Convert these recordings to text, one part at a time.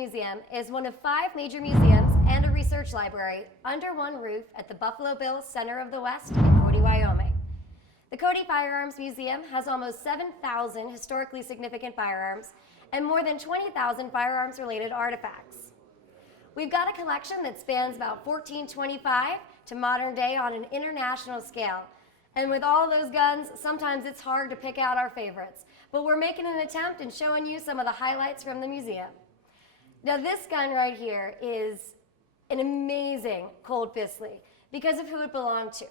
Museum is one of 5 major museums and a research library under one roof at the Buffalo Bills Center of the West in Cody, Wyoming. The Cody Firearms Museum has almost 7,000 historically significant firearms and more than 20,000 firearms-related artifacts. We've got a collection that spans about 1425 to modern day on an international scale. And with all those guns, sometimes it's hard to pick out our favorites. But we're making an attempt and showing you some of the highlights from the museum. Now this gun right here is an amazing Colt Bisley because of who it belonged to.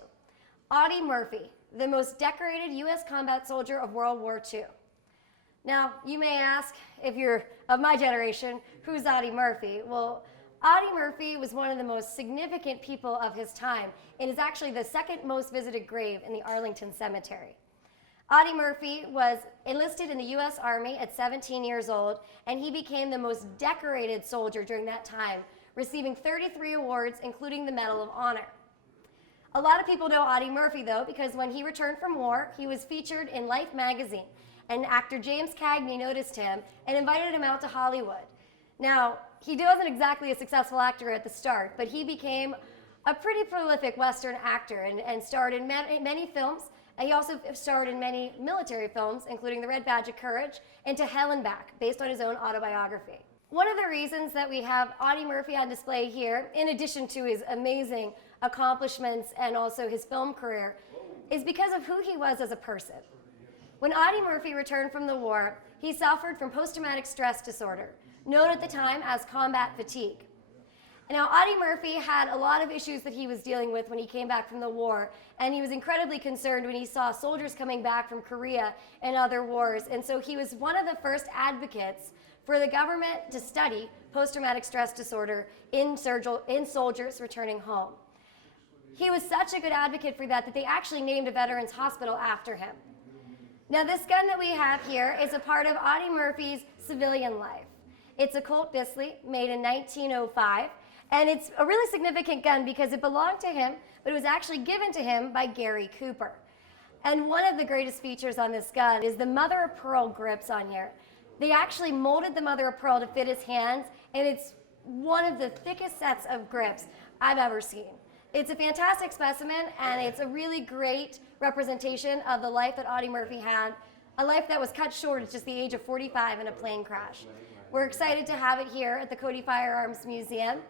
Audie Murphy, the most decorated U.S. combat soldier of World War II. Now, you may ask, if you're of my generation, who's Audie Murphy? Well, Audie Murphy was one of the most significant people of his time and is actually the second most visited grave in the Arlington Cemetery. Audie Murphy was enlisted in the U.S. Army at 17 years old, and he became the most decorated soldier during that time, receiving 33 awards, including the Medal of Honor. A lot of people know Audie Murphy, though, because when he returned from war, he was featured in Life magazine, and actor James Cagney noticed him and invited him out to Hollywood. Now, he wasn't exactly a successful actor at the start, but he became a pretty prolific Western actor and starred in many films. He also starred in many military films, including The Red Badge of Courage and To Hell and Back, based on his own autobiography. One of the reasons that we have Audie Murphy on display here, in addition to his amazing accomplishments and also his film career, is because of who he was as a person. When Audie Murphy returned from the war, he suffered from post-traumatic stress disorder, known at the time as combat fatigue. Now, Audie Murphy had a lot of issues that he was dealing with when he came back from the war, and he was incredibly concerned when he saw soldiers coming back from Korea and other wars, and so he was one of the first advocates for the government to study post-traumatic stress disorder in soldiers returning home. He was such a good advocate for that they actually named a veterans hospital after him. Now, this gun that we have here is a part of Audie Murphy's civilian life. It's a Colt Bisley made in 1905. And it's a really significant gun because it belonged to him, but it was actually given to him by Gary Cooper. And one of the greatest features on this gun is the mother of pearl grips on here. They actually molded the mother of pearl to fit his hands, and it's one of the thickest sets of grips I've ever seen. It's a fantastic specimen, and it's a really great representation of the life that Audie Murphy had, a life that was cut short at just the age of 45 in a plane crash. We're excited to have it here at the Cody Firearms Museum.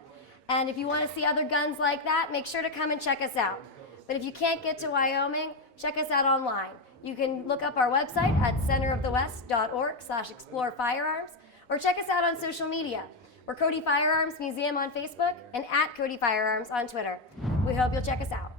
And if you want to see other guns like that, make sure to come and check us out. But if you can't get to Wyoming, check us out online. You can look up our website at centerofthewest.org/explorefirearms, or check us out on social media. We're Cody Firearms Museum on Facebook and at Cody Firearms on Twitter. We hope you'll check us out.